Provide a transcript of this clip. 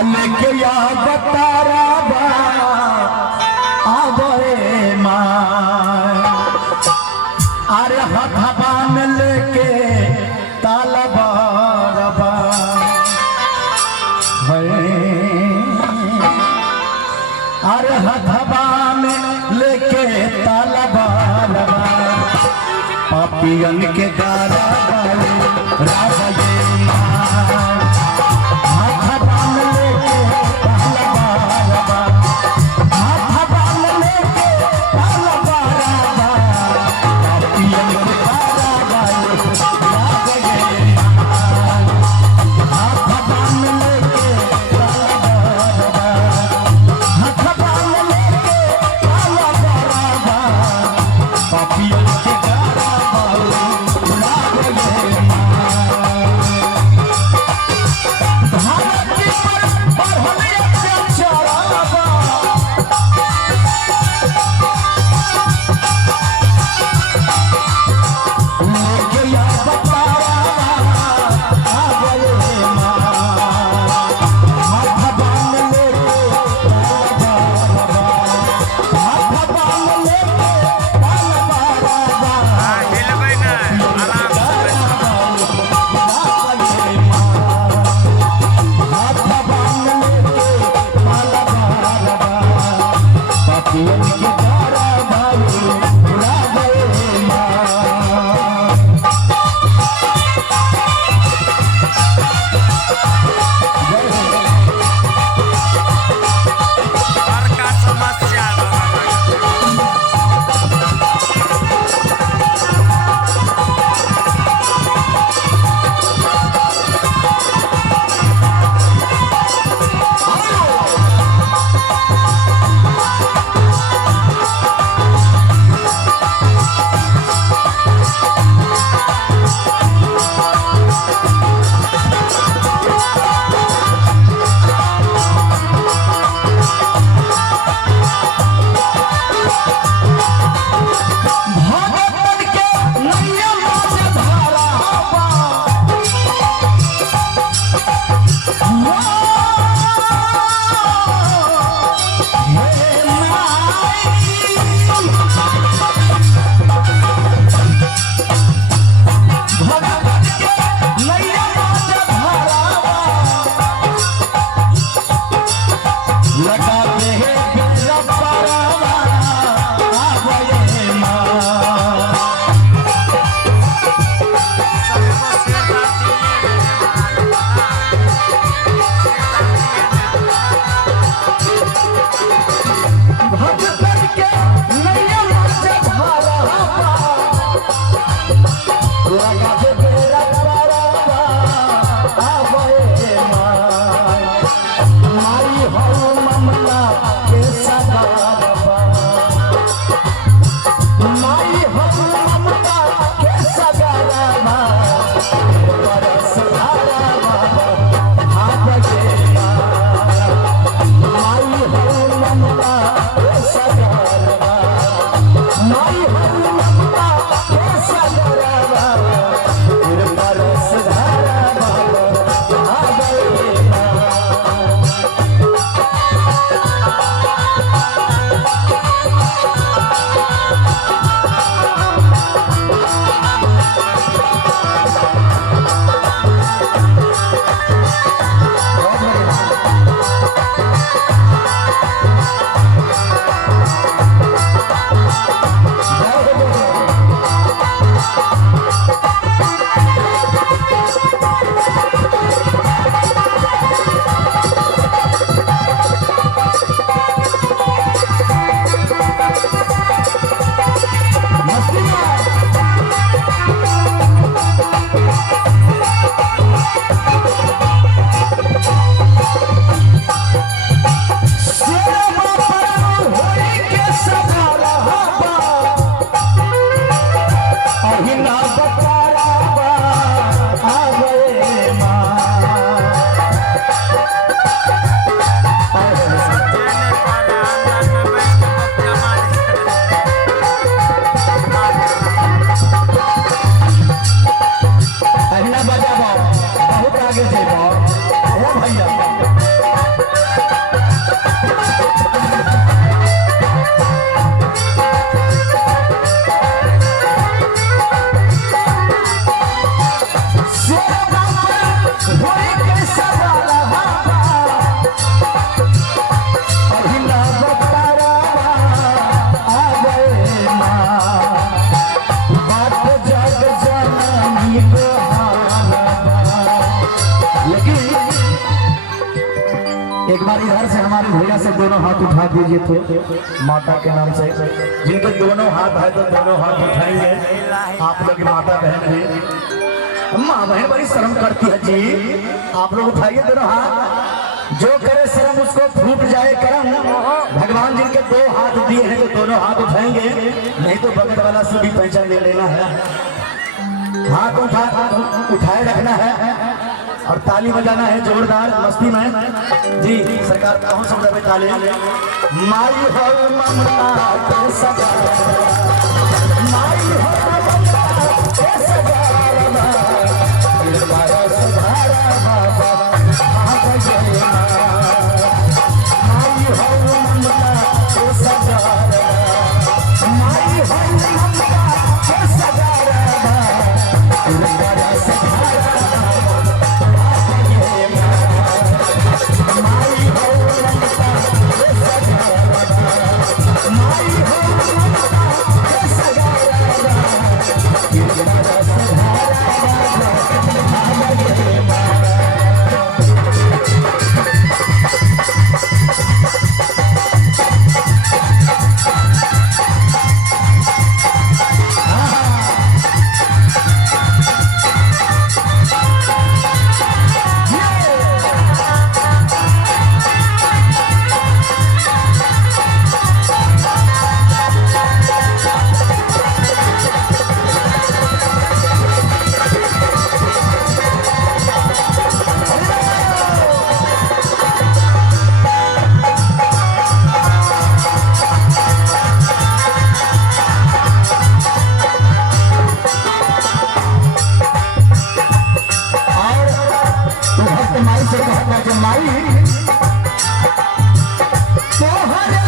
लेके या बतारा बा आवे माँ अरे हथबा में लेके तालबा रबा अरे हथबा में लेके तालबा रबा पापियन के गारा बाले रावये आगे थे ओ भैया एक बार इधर से हमारे भैया से दोनों हाथ उठा दीजिए तो माता के नाम से, जिनके दोनों हाथ है तो दोनों हाथ उठाएंगे। आप लोग की माता बहन भी, माँ बहन बड़ी शर्म करती है जी, आप लोग उठाइए दोनों हाथ। जो करे शर्म उसको फूट जाए करम। भगवान जी के 2 हाथ दिए हैं तो दोनों हाथ उठाएंगे, नहीं तो बगल वाला से भी पहचान ले लेना है। हाथ उठाए रखना है और ताली बजाना है जोरदार मस्ती में। जी सरकार कौन सा बजावे ताली? माई हो ममता के सगारा, माई हो ममता के सगारा, मारा सगारा बाबा आ गए माई हो ममता के सगारा, माई हो ममता के सगारा, मारा सगारा माई से कहता कि माई तोहरे